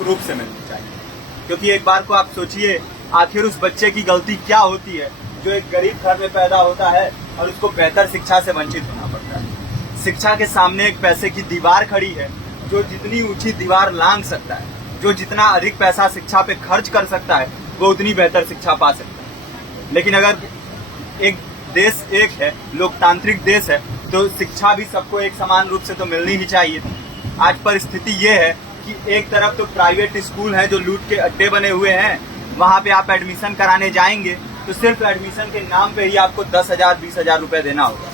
निःशुल्क रूप से मिलनी चाहिए। क्योंकि एक बार को आप सोचिए, आखिर उस बच्चे की गलती क्या होती है जो एक गरीब घर में पैदा होता है और उसको बेहतर शिक्षा से वंचित होना पड़ता है। शिक्षा के सामने एक पैसे की दीवार खड़ी है, जो जितनी ऊंची दीवार लांघ सकता है, जो जितना अधिक पैसा शिक्षा पे खर्च कर सकता है, वो उतनी बेहतर शिक्षा पा सकता है। लेकिन अगर एक देश एक है, लोकतांत्रिक देश है, तो शिक्षा भी सबको एक समान रूप से तो मिलनी ही चाहिए। आज परिस्थिति ये है कि एक तरफ तो प्राइवेट स्कूल है जो लूट के अड्डे बने हुए हैं, वहां पे आप एडमिशन कराने जाएंगे तो सिर्फ एडमिशन के नाम पे ही आपको 10,000 20,000 रुपए देना होगा।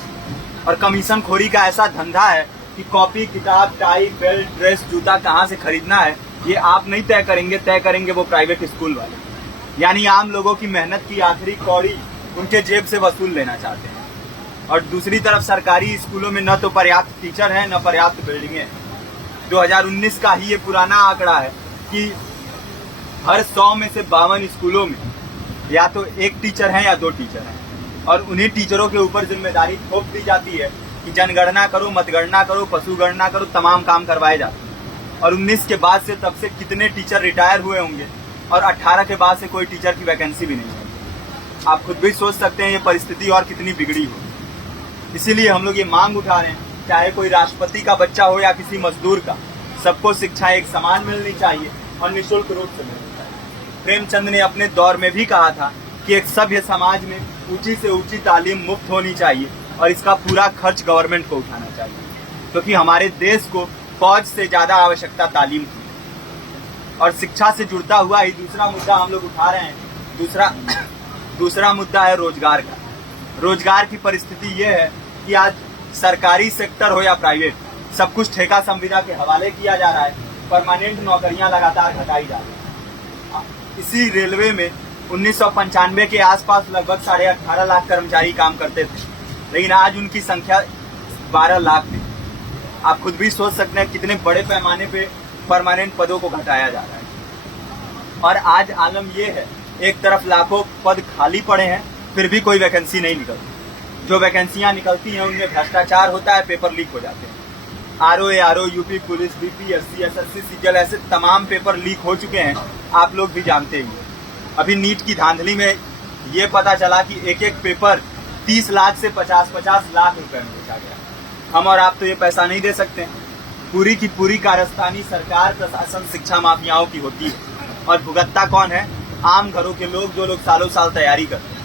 और कमीशन खोरी का ऐसा धंधा है कि कॉपी, किताब, टाई, बेल्ट, ड्रेस, जूता कहाँ से खरीदना है ये आप नहीं तय करेंगे वो प्राइवेट स्कूल वाले। यानी आम लोगों की मेहनत की आखिरी कौड़ी उनके जेब से वसूल लेना चाहते हैं। और दूसरी तरफ सरकारी स्कूलों में न तो पर्याप्त टीचर हैं, न पर्याप्त बिल्डिंगें हैं। 2019 का ही ये पुराना आंकड़ा है कि हर 100 में से 52 स्कूलों में या तो एक टीचर है या 2 टीचर हैं। और उन्हीं टीचरों के ऊपर जिम्मेदारी थोप दी जाती है कि जनगणना करो, मतगणना करो, पशुगणना करो, तमाम काम करवाए जाते हैं। और 19 के बाद से तब से कितने टीचर रिटायर हुए होंगे और 18 के बाद से कोई टीचर की वैकेंसी भी नहीं है। आप खुद भी सोच सकते हैं ये परिस्थिति और कितनी बिगड़ी हो। इसीलिए हम लोग ये मांग उठा रहे हैं, चाहे कोई राष्ट्रपति का बच्चा हो या किसी मजदूर का, सबको शिक्षा एक समान मिलनी चाहिए और निःशुल्क रूप से मिलनी चाहिए। प्रेमचंद ने अपने दौर में भी कहा था कि एक सभ्य समाज में ऊंची से ऊंची तालीम मुफ्त होनी चाहिए और इसका पूरा खर्च गवर्नमेंट को उठाना चाहिए, क्योंकि हमारे देश को फौज से ज्यादा आवश्यकता तालीम की। और शिक्षा से जुड़ता हुआ ही दूसरा मुद्दा हम लोग उठा रहे हैं। दूसरा मुद्दा है रोजगार का। रोजगार की परिस्थिति ये है कि आज सरकारी सेक्टर हो या प्राइवेट, सब कुछ ठेका संविदा के हवाले किया जा रहा है। परमानेंट नौकरियां लगातार घटाई जा रही हैं। इसी रेलवे में 1995 के आसपास लगभग 18.5 लाख कर्मचारी काम करते थे, लेकिन आज उनकी संख्या 12 लाख थी। आप खुद भी सोच सकते हैं कितने बड़े पैमाने पे परमानेंट पदों को घटाया जा रहा है। और आज आलम ये है, एक तरफ लाखों पद खाली पड़े हैं, फिर भी कोई वैकेंसी नहीं निकलती। जो वैकेंसियां निकलती हैं उनमें भ्रष्टाचार होता है, पेपर लीक हो जाते हैं। RO, UP police, BPSC, SSC, CGL, ऐसे तमाम पेपर लीक हो चुके हैं, आप लोग भी जानते ही हैं। अभी नीट की धांधली में ये पता चला कि एक एक पेपर 30 लाख से 50-50 लाख रुपए में बेचा गया। हम और आप तो ये पैसा नहीं दे सकते। पूरी की पूरी कारस्तानी सरकार, प्रशासन, शिक्षा माफियाओं की होती है। और भुगतता कौन है? आम घरों के लोग, जो लोग सालों साल तैयारी करते हैं,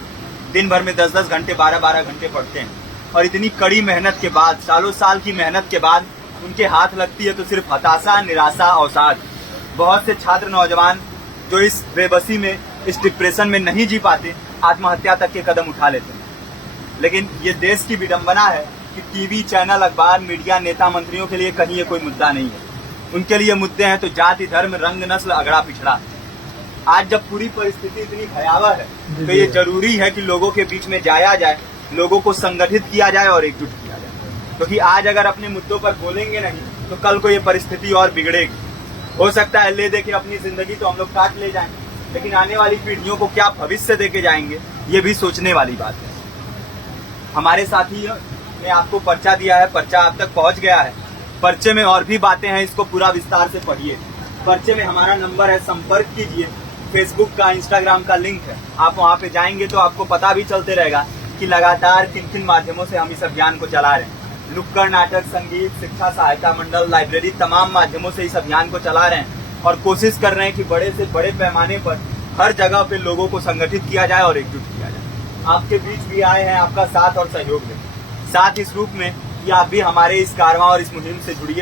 दिन भर में 10-10 घंटे, 12-12 घंटे पढ़ते हैं। और इतनी कड़ी मेहनत के बाद, सालों साल की मेहनत के बाद उनके हाथ लगती है तो सिर्फ हताशा, निराशा, अवसाद। बहुत से छात्र नौजवान जो इस बेबसी में, इस डिप्रेशन में नहीं जी पाते, आत्महत्या तक के कदम उठा लेते हैं। लेकिन ये देश की विडंबना है कि टीवी चैनल, अखबार, मीडिया, नेता, मंत्रियों के लिए कहीं ये कोई मुद्दा नहीं है। उनके लिए मुद्दे हैं तो जाति, धर्म, रंग, नस्ल, अगड़ा पिछड़ा। आज जब पूरी परिस्थिति इतनी भयावह है तो ये जरूरी है कि लोगों के बीच में जाया जाए, लोगों को संगठित किया जाए और एकजुट किया जाए। क्योंकि आज अगर अपने मुद्दों पर बोलेंगे नहीं तो कल को ये परिस्थिति और बिगड़ेगी। हो सकता है ले दे के अपनी जिंदगी तो हम लोग काट ले जाएंगे, लेकिन आने वाली पीढ़ियों को क्या भविष्य दे के जाएंगे, ये भी सोचने वाली बात है। हमारे साथी ने आपको पर्चा दिया है, पर्चा आप तक पहुंच गया है। पर्चे में और भी बातें हैं, इसको पूरा विस्तार से पढ़िए। पर्चे में हमारा नंबर है, संपर्क कीजिए। फेसबुक का, इंस्टाग्राम का लिंक है, आप वहां पे जाएंगे तो आपको पता भी चलते रहेगा कि लगातार किन किन माध्यमों से हम इस अभियान को चला रहे हैं। नुक्कड़ नाटक, संगीत, शिक्षा सहायता मंडल, लाइब्रेरी, तमाम माध्यमों से इस अभियान को चला रहे हैं और कोशिश कर रहे हैं कि बड़े से बड़े पैमाने पर हर जगह पे लोगों को संगठित किया जाए और एकजुट किया जाए। आपके बीच भी आए हैं आपका साथ और सहयोग दें। साथ इस रूप में कि आप भी हमारे इस कारवां और इस मुहिम से जुड़िए।